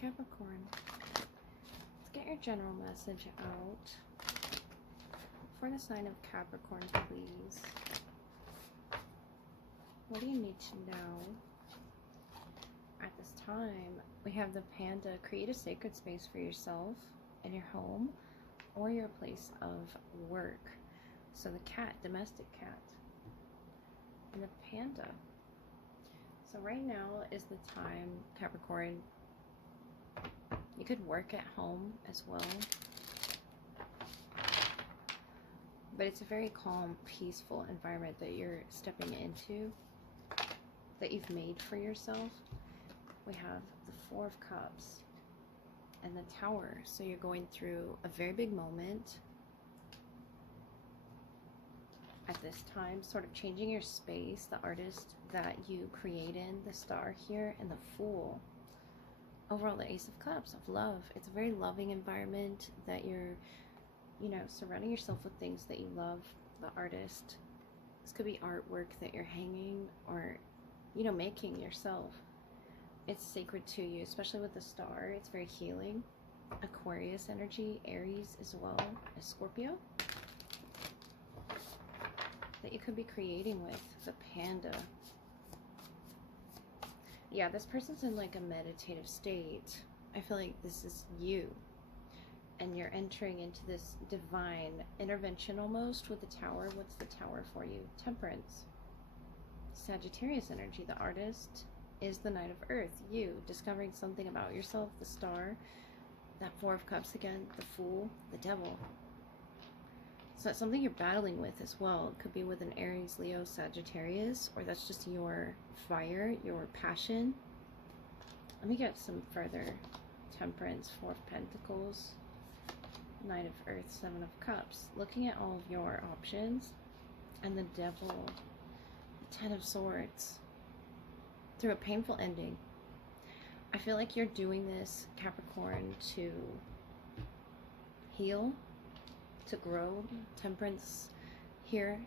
Capricorn, let's get your general message out for the sign of Capricorn, please. What do you need to know at this time? We have the Panda. Create a sacred space for yourself in your home or your place of work. So the cat, domestic cat, and the Panda. So right now is the time, Capricorn. You could work at home as well, but it's a very calm, peaceful environment that you're stepping into, that you've made for yourself. We have the Four of Cups and the Tower. So you're going through a very big moment at this time, sort of changing your space, the artist that you create in, the Star here, and the Fool. Overall, the Ace of Cups, of love. It's a very loving environment that you're, surrounding yourself with things that you love. The artist. This could be artwork that you're hanging or, making yourself. It's sacred to you, especially with the Star. It's very healing. Aquarius energy, Aries as well as Scorpio. That you could be creating with the Panda. Yeah, this person's in like a meditative state. I feel like this is you. And you're entering into this divine intervention almost with the Tower. What's the Tower for you? Temperance. Sagittarius energy. The artist is the Knight of Earth. You. Discovering something about yourself. The Star. That Four of Cups again. The Fool. The Devil. So that's something you're battling with as well. It could be with an Aries, Leo, Sagittarius, or that's just your fire, your passion. Let me get some further. Temperance, Four of Pentacles, Knight of Earth, Seven of Cups. Looking at all of your options, and the Devil, the Ten of Swords, through a painful ending. I feel like you're doing this, Capricorn, to heal, to grow. Temperance here,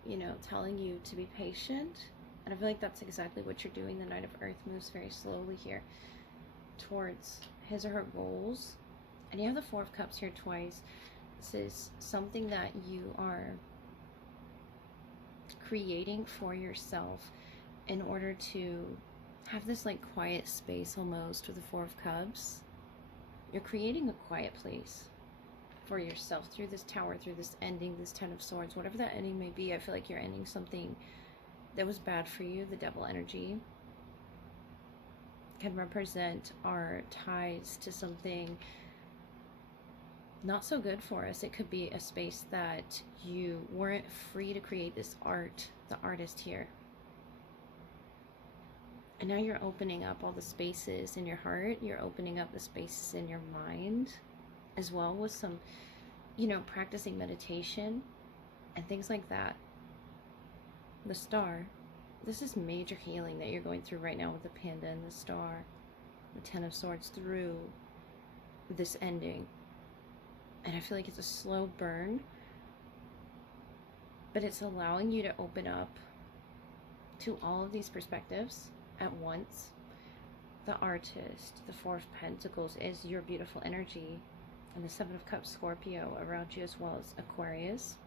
telling you to be patient. And I feel like that's exactly what you're doing. The Knight of Earth moves very slowly here towards his or her goals. And you have the Four of Cups here twice. This is something that you are creating for yourself in order to have this like quiet space almost with the Four of Cups. You're creating a quiet place for yourself through this Tower, through this ending, this Ten of Swords, whatever that ending may be. I feel like you're ending something that was bad for you. The Devil energy can represent our ties to something not so good for us. It could be a space that you weren't free to create this art, the artist here. And now you're opening up all the spaces in your heart. You're opening up the spaces in your mind as well, with some, practicing meditation and things like that. The Star. This is major healing that you're going through right now with the Panda and the Star. The Ten of Swords through this ending. And I feel like it's a slow burn, but it's allowing you to open up to all of these perspectives at once. The artist, the Four of Pentacles is your beautiful energy. And the Seven of Cups, Scorpio, around you, as well as Aquarius.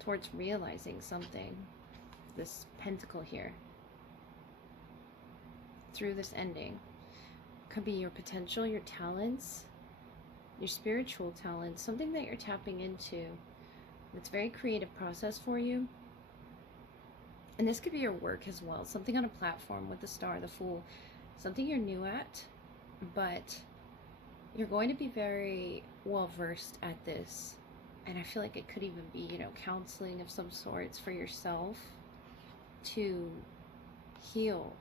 Towards realizing something. This Pentacle here. Through this ending. Could be your potential, your talents, your spiritual talents. Something that you're tapping into. It's a very creative process for you. And this could be your work as well. Something on a platform with the Star, the Fool. Something you're new at, but you're going to be very well versed at this. And I feel like it could even be, counseling of some sorts for yourself to heal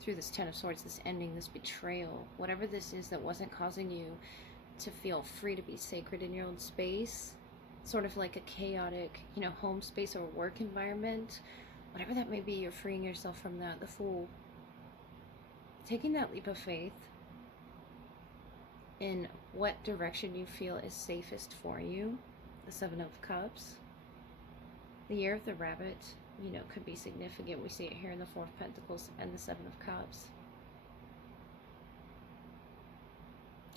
through this Ten of Swords, this ending, this betrayal, whatever this is that wasn't causing you to feel free to be sacred in your own space. Sort of like a chaotic, home space or work environment. Whatever that may be, you're freeing yourself from that. The Fool. Taking that leap of faith in what direction you feel is safest for you. The Seven of Cups. The Year of the Rabbit, could be significant. We see it here in the Four of Pentacles and the Seven of Cups.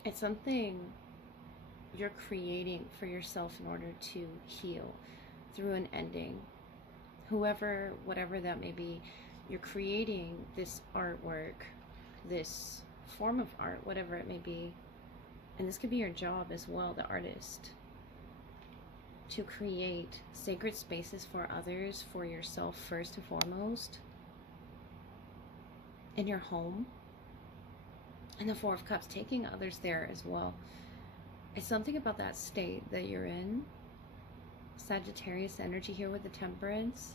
It's something you're creating for yourself in order to heal through an ending. Whoever, whatever that may be, you're creating this artwork, this form of art, whatever it may be. And this could be your job as well, the artist, to create sacred spaces for others, for yourself first and foremost, in your home. And the Four of Cups, taking others there as well. It's something about that state that you're in. Sagittarius energy here with the Temperance.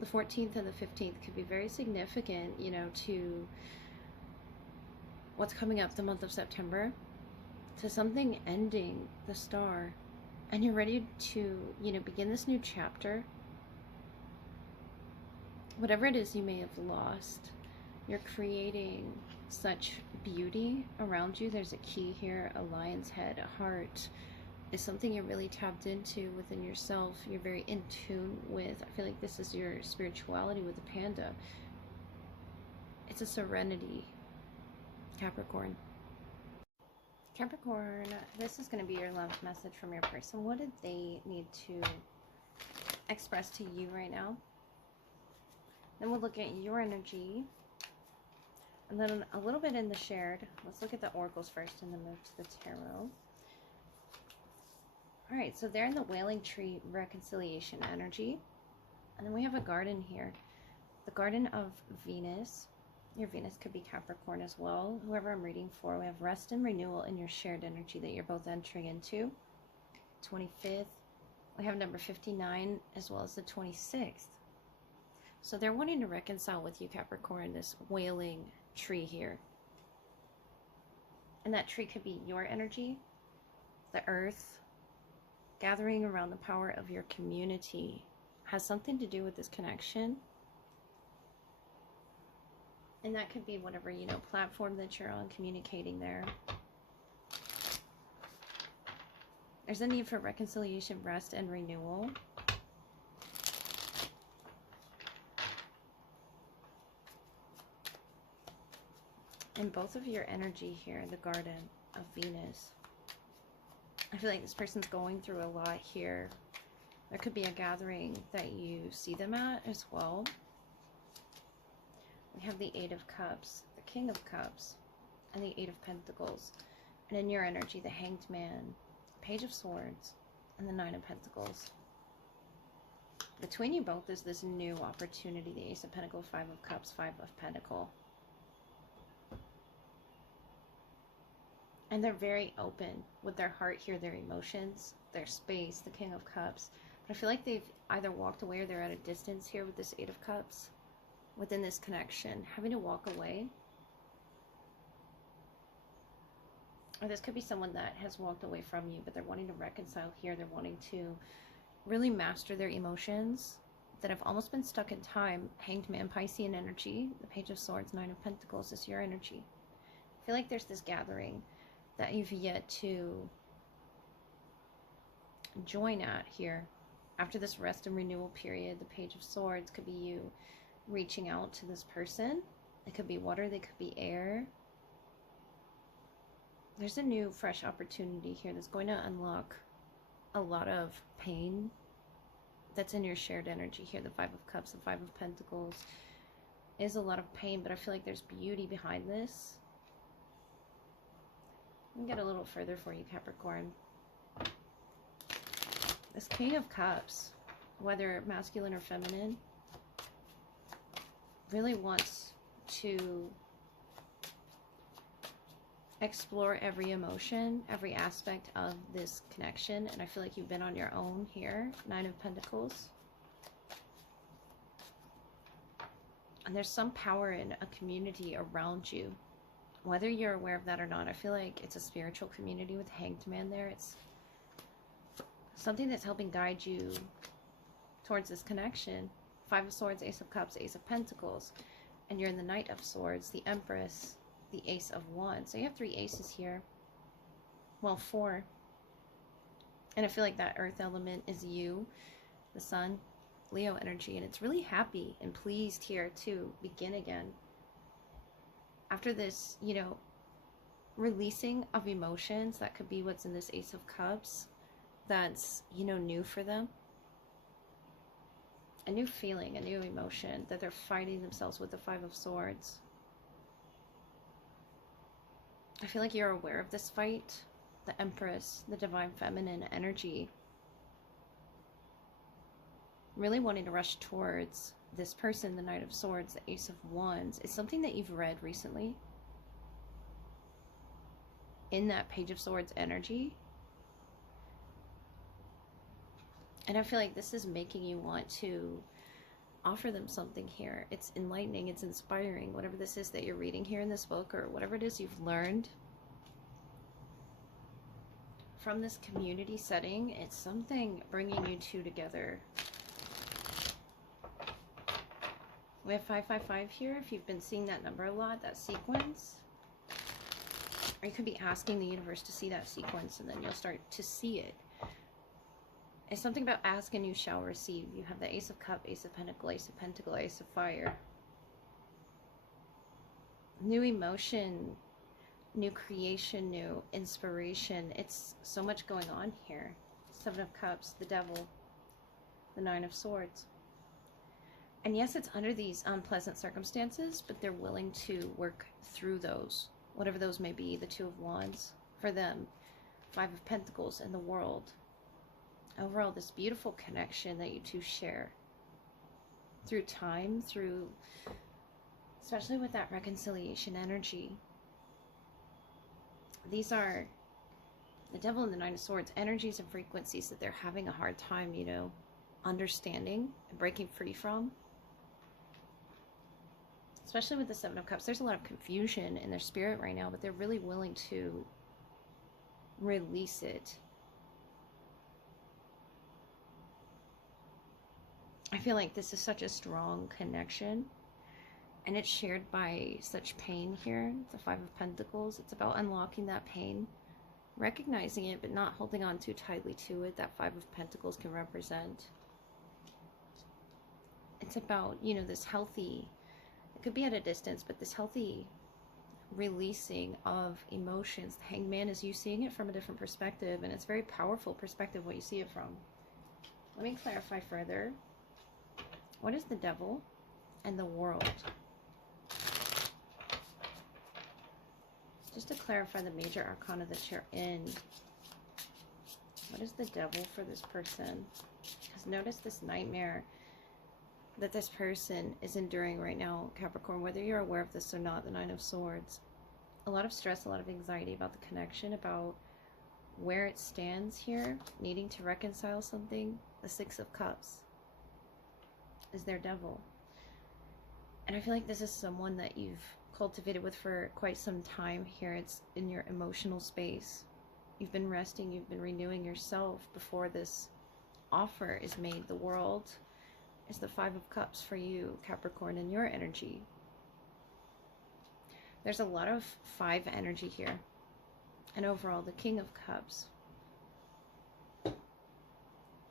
The 14th and the 15th could be very significant, you know, to what's coming up the month of September, to something ending the star. And you're ready to, you know, begin this new chapter. Whatever it is you may have lost, you're creating such beauty around you. There's a key here, a lion's head, a heart. Is something you're really tapped into within yourself. You're very in tune with. I feel like this is your spirituality with the panda. It's a serenity, Capricorn. Capricorn, this is going to be your love message from your person. What did they need to express to you right now? Then we'll look at your energy. And then a little bit in the shared. Let's look at the oracles first and then move to the tarot. All right, so they're in the Wailing Tree reconciliation energy. And then we have a garden here. The Garden of Venus. Your Venus could be Capricorn as well. Whoever I'm reading for, we have rest and renewal in your shared energy that you're both entering into. 25th. We have number 59 as well as the 26th. So they're wanting to reconcile with you, Capricorn, this wailing tree here. And that tree could be your energy, the earth, gathering around the power of your community. Has something to do with this connection. And that could be whatever, you know, platform that you're on, communicating there. There's a need for reconciliation, rest, and renewal. And both of your energy here in the Garden of Venus. I feel like this person's going through a lot here. There could be a gathering that you see them at as well. We have the Eight of Cups, the King of Cups, and the Eight of Pentacles. And in your energy, the Hanged Man, Page of Swords, and the Nine of Pentacles. Between you both is this new opportunity, the Ace of Pentacles, Five of Cups, Five of Pentacles. And they're very open with their heart here, their emotions, their space, the King of Cups. But I feel like they've either walked away or they're at a distance here with this Eight of Cups. Within this connection, having to walk away. Or this could be someone that has walked away from you, but they're wanting to reconcile here. They're wanting to really master their emotions that have almost been stuck in time. Hanged Man, Piscean energy, the Page of Swords, Nine of Pentacles is your energy. I feel like there's this gathering that you've yet to join at here. After this rest and renewal period, the Page of Swords could be you reaching out to this person. It could be water, they could be air. There's a new, fresh opportunity here that's going to unlock a lot of pain that's in your shared energy here. The Five of Cups, the Five of Pentacles is a lot of pain, but I feel like there's beauty behind this. Let me get a little further for you, Capricorn. This King of Cups, whether masculine or feminine, really wants to explore every emotion, every aspect of this connection. And I feel like you've been on your own here. Nine of Pentacles. And there's some power in a community around you. Whether you're aware of that or not, I feel like it's a spiritual community with Hanged Man there. It's something that's helping guide you towards this connection. Five of Swords, Ace of Cups, Ace of Pentacles. And you're in the Knight of Swords, the Empress, the Ace of Wands. So you have 3 aces here. Well, 4. And I feel like that earth element is you, the Sun, Leo energy. And it's really happy and pleased here to begin again. After this, you know, releasing of emotions. That could be what's in this Ace of Cups that's, you know, new for them. A new feeling, a new emotion that they're fighting themselves with the Five of Swords. I feel like you're aware of this fight. The Empress, the Divine Feminine energy. Really wanting to rush towards this person, the Knight of Swords, the Ace of Wands. It's something that you've read recently. In that Page of Swords energy. And I feel like this is making you want to offer them something here. It's enlightening, it's inspiring, whatever this is that you're reading here in this book, or whatever it is you've learned from this community setting. It's something bringing you two together. We have 555 here. If you've been seeing that number a lot, that sequence, or you could be asking the universe to see that sequence, and then you'll start to see it. It's something about ask and you shall receive. You have the Ace of Cup, Ace of Pentacle, Ace of Pentacle, Ace of Fire. New emotion, new creation, new inspiration. It's so much going on here. Seven of Cups, the Devil, the Nine of Swords. And yes, it's under these unpleasant circumstances, but they're willing to work through those, whatever those may be. The Two of Wands for them, Five of Pentacles, and the World. Overall, this beautiful connection that you two share through time, through, especially with that reconciliation energy. These are the Devil and the Nine of Swords, energies and frequencies that they're having a hard time, you know, understanding and breaking free from. Especially with the Seven of Cups, there's a lot of confusion in their spirit right now, but they're really willing to release it. I feel like this is such a strong connection, and it's shared by such pain here. The Five of Pentacles, it's about unlocking that pain, recognizing it, but not holding on too tightly to it. That Five of Pentacles can represent. It's about, you know, this healthy, it could be at a distance, but this healthy releasing of emotions. The Hangman is you seeing it from a different perspective, and it's a very powerful perspective what you see it from. Let me clarify further. What is the Devil and the World? Just to clarify the major arcana that you're in. What is the Devil for this person? Because notice this nightmare that this person is enduring right now, Capricorn, whether you're aware of this or not, the Nine of Swords. A lot of stress, a lot of anxiety about the connection, about where it stands here, needing to reconcile something. The Six of Cups is their Devil. And I feel like this is someone that you've cultivated with for quite some time here. It's in your emotional space. You've been resting, you've been renewing yourself before this offer is made. The World is the Five of Cups for you, Capricorn, in your energy. There's a lot of five energy here. And overall, the King of Cups.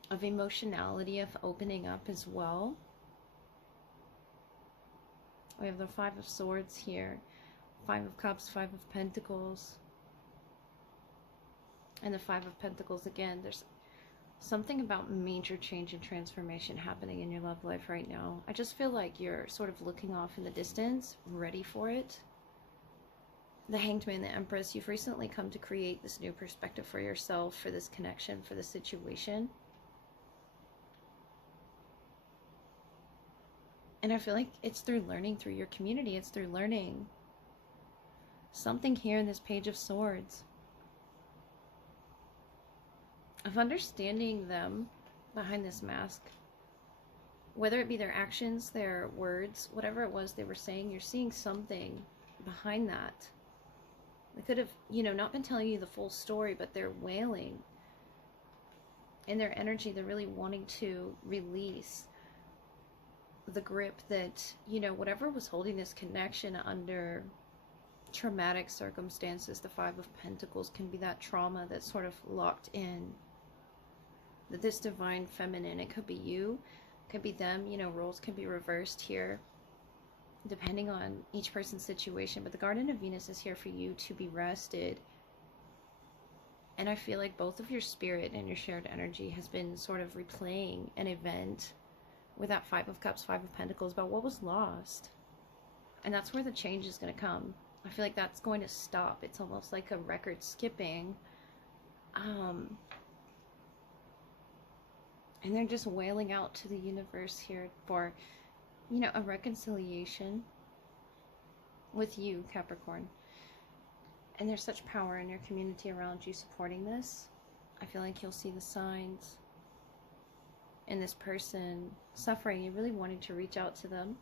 Of emotionality, of opening up as well. We have the Five of Swords here. Five of Cups, Five of Pentacles. And the Five of Pentacles again. There's something about major change and transformation happening in your love life right now. I just feel like you're sort of looking off in the distance, ready for it. The Hanged Man, the Empress, you've recently come to create this new perspective for yourself, for this connection, for this situation. And I feel like it's through learning, through your community, it's through learning something here in this Page of Swords. Of understanding them behind this mask. Whether it be their actions, their words, whatever it was they were saying, you're seeing something behind that. They could have, you know, not been telling you the full story, but they're wailing. In their energy, they're really wanting to release the grip that, you know, whatever was holding this connection under traumatic circumstances. The Five of Pentacles can be that trauma that's sort of locked in. That this Divine Feminine, it could be you, it could be them, you know, roles can be reversed here. depending on each person's situation, but the Garden of Venus is here for you to be rested. And I feel like both of your spirit and your shared energy has been sort of replaying an event with that Five of Cups, Five of Pentacles, about what was lost. And that's where the change is going to come. I feel like that's going to stop. It's almost like a record skipping. And they're just wailing out to the universe here for, you know, a reconciliation with you, Capricorn. And there's such power in your community around you supporting this. I feel like you'll see the signs in this person suffering. You really wanted to reach out to them.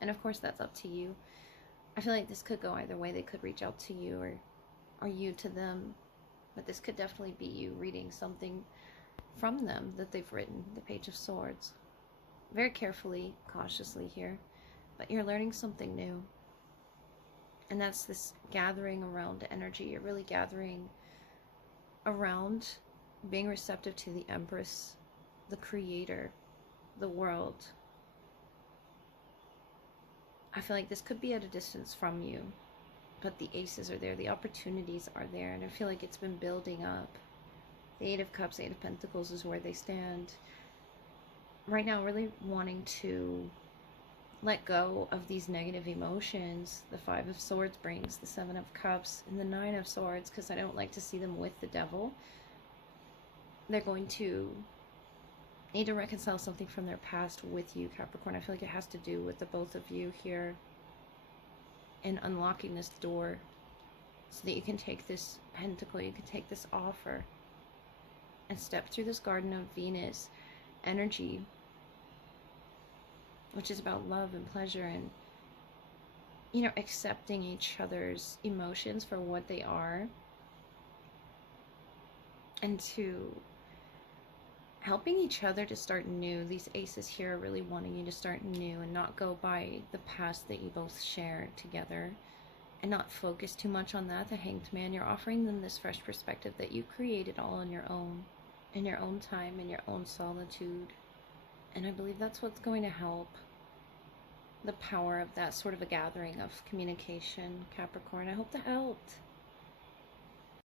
And of course, that's up to you. I feel like this could go either way. They could reach out to you or you to them. But this could definitely be you reading something from them that they've written, the Page of Swords. Very carefully, cautiously here. But you're learning something new. And that's this gathering around energy. You're really gathering around being receptive to the Empress, the Creator, the world. I feel like this could be at a distance from you, but the aces are there, the opportunities are there, and I feel like it's been building up. The Eight of Cups, Eight of Pentacles is where they stand right now, really wanting to let go of these negative emotions. The Five of Swords brings the Seven of Cups and the Nine of Swords, because I don't like to see them with the devil. They're going to need to reconcile something from their past with you, Capricorn. I feel like it has to do with the both of you here and unlocking this door so that you can take this pentacle, you can take this offer and step through this Garden of Venus energy, which is about love and pleasure and, you know, accepting each other's emotions for what they are, and to helping each other to start new. These aces here are really wanting you to start new and not go by the past that you both share together and not focus too much on that. The Hanged Man, you're offering them this fresh perspective that you created all on your own, in your own time, in your own solitude. And I believe that's what's going to help. The power of that sort of a gathering of communication, Capricorn. I hope that helped.